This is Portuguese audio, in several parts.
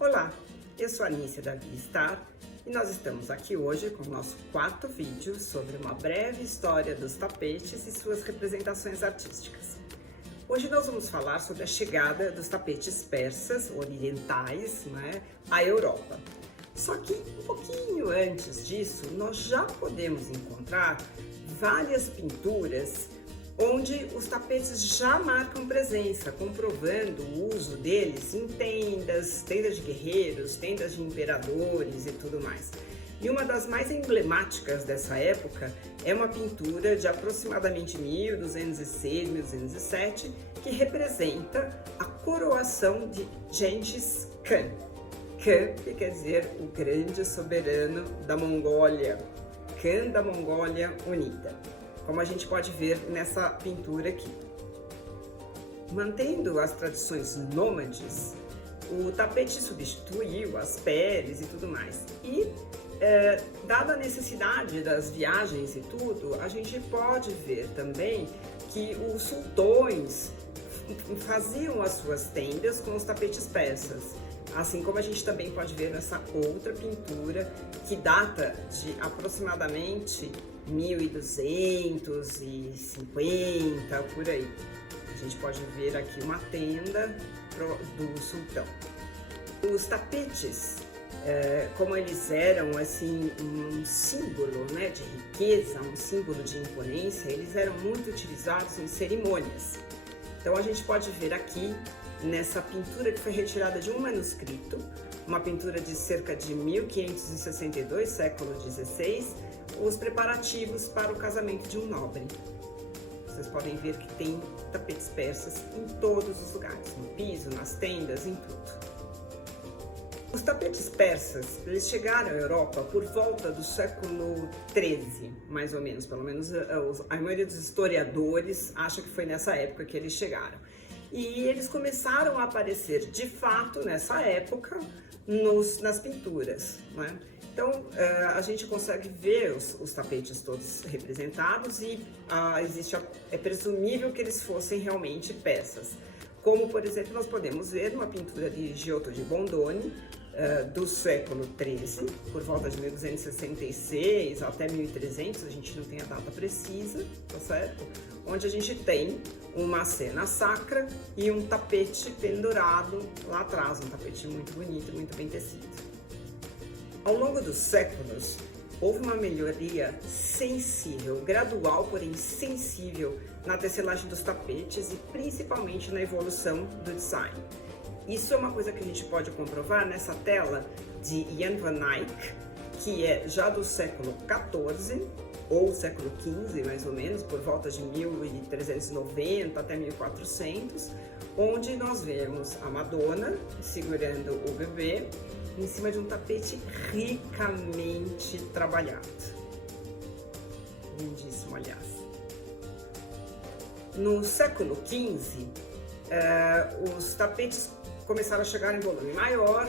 Olá, eu sou a Nícia da Star e nós estamos aqui hoje com o nosso quarto vídeo sobre uma breve história dos tapetes e suas representações artísticas. Hoje nós vamos falar sobre a chegada dos tapetes persas, orientais, à Europa. Só que um pouquinho antes disso, nós já podemos encontrar várias pinturas onde os tapetes já marcam presença, comprovando o uso deles em tendas de guerreiros, tendas de imperadores e tudo mais. E uma das mais emblemáticas dessa época é uma pintura de aproximadamente 1206, 1207, que representa a coroação de Gengis Khan. Khan, que quer dizer o grande soberano da Mongólia, Khan da Mongólia Unida, como a gente pode ver nessa pintura aqui. Mantendo as tradições nômades, o tapete substituiu as peles e tudo mais. E, dada a necessidade das viagens e tudo, a gente pode ver também que os sultões faziam as suas tendas com os tapetes persas. Assim como a gente também pode ver nessa outra pintura, que data de aproximadamente 1250, por aí. A gente pode ver aqui uma tenda do sultão. Os tapetes, como eles eram assim um símbolo, de riqueza, um símbolo de imponência, eles eram muito utilizados em cerimônias. Então a gente pode ver aqui nessa pintura que foi retirada de um manuscrito, uma pintura de cerca de 1562, século XVI, os preparativos para o casamento de um nobre. Vocês podem ver que tem tapetes persas em todos os lugares, no piso, nas tendas, em tudo. Os tapetes persas, eles chegaram à Europa por volta do século XIII, mais ou menos, pelo menos a maioria dos historiadores acha que foi nessa época que eles chegaram. E eles começaram a aparecer de fato nessa época nas pinturas, Então a gente consegue ver os tapetes todos representados e é presumível que eles fossem realmente persas. Como, por exemplo, nós podemos ver uma pintura de Giotto di Bondone, do século XIII, por volta de 1266 até 1300, a gente não tem a data precisa, tá certo? Onde a gente tem uma cena sacra e um tapete pendurado lá atrás, um tapete muito bonito, muito bem tecido. Ao longo dos séculos, houve uma melhoria sensível, gradual, porém sensível, na tecelagem dos tapetes e principalmente na evolução do design. Isso é uma coisa que a gente pode comprovar nessa tela de Jan van Eyck, que é já do século XIV, ou século XV, mais ou menos, por volta de 1390 até 1400, onde nós vemos a Madonna segurando o bebê em cima de um tapete ricamente trabalhado. Lindíssimo, aliás. No século XV, os tapetes começaram a chegar em volume maior,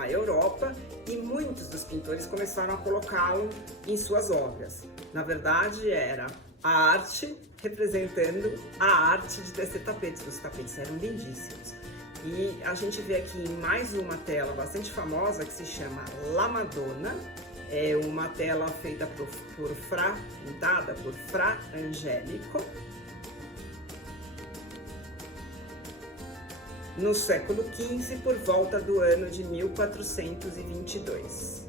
à Europa, e muitos dos pintores começaram a colocá-lo em suas obras. Na verdade, era a arte representando a arte de tecer tapetes. Os tapetes eram lindíssimos. E a gente vê aqui em mais uma tela bastante famosa que se chama La Madonna. É uma tela feita pintada por Fra Angelico, no século XV, por volta do ano de 1422.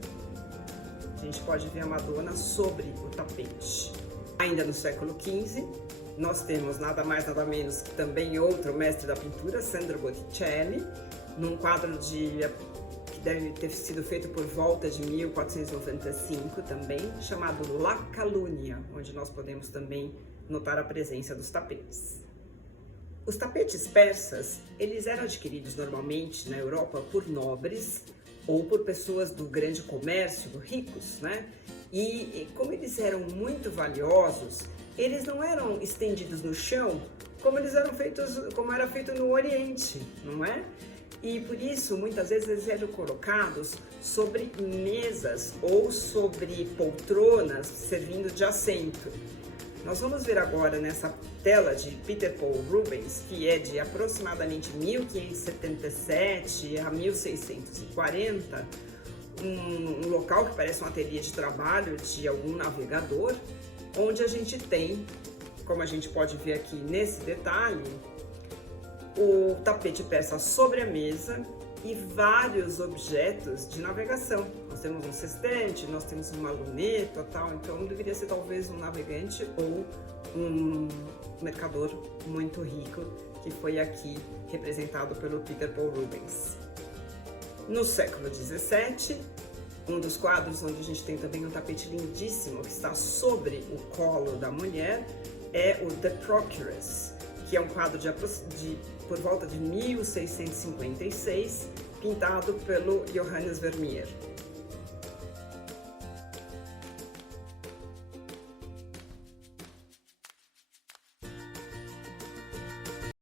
A gente pode ver a Madonna sobre o tapete. Ainda no século XV, nós temos nada mais nada menos que também outro mestre da pintura, Sandro Botticelli, num quadro que deve ter sido feito por volta de 1495 também, chamado La Calunnia, onde nós podemos também notar a presença dos tapetes. Os tapetes persas, eles eram adquiridos normalmente na Europa por nobres ou por pessoas do grande comércio, ricos, E como eles eram muito valiosos, eles não eram estendidos no chão como era feito no Oriente, não é? E por isso, muitas vezes, eles eram colocados sobre mesas ou sobre poltronas, servindo de assento. Nós vamos ver agora nessa tela de Peter Paul Rubens, que é de aproximadamente 1577 a 1640, um local que parece um ateliê de trabalho de algum navegador, onde a gente tem, como a gente pode ver aqui nesse detalhe, o tapete persa sobre a mesa e vários objetos de navegação. Nós temos um sextante, nós temos uma luneta, tal, então deveria ser talvez um navegante ou um mercador muito rico, que foi aqui representado pelo Peter Paul Rubens. No século XVII, um dos quadros onde a gente tem também um tapete lindíssimo que está sobre o colo da mulher é o The Procuress, que é um quadro por volta de 1656, pintado pelo Johannes Vermeer.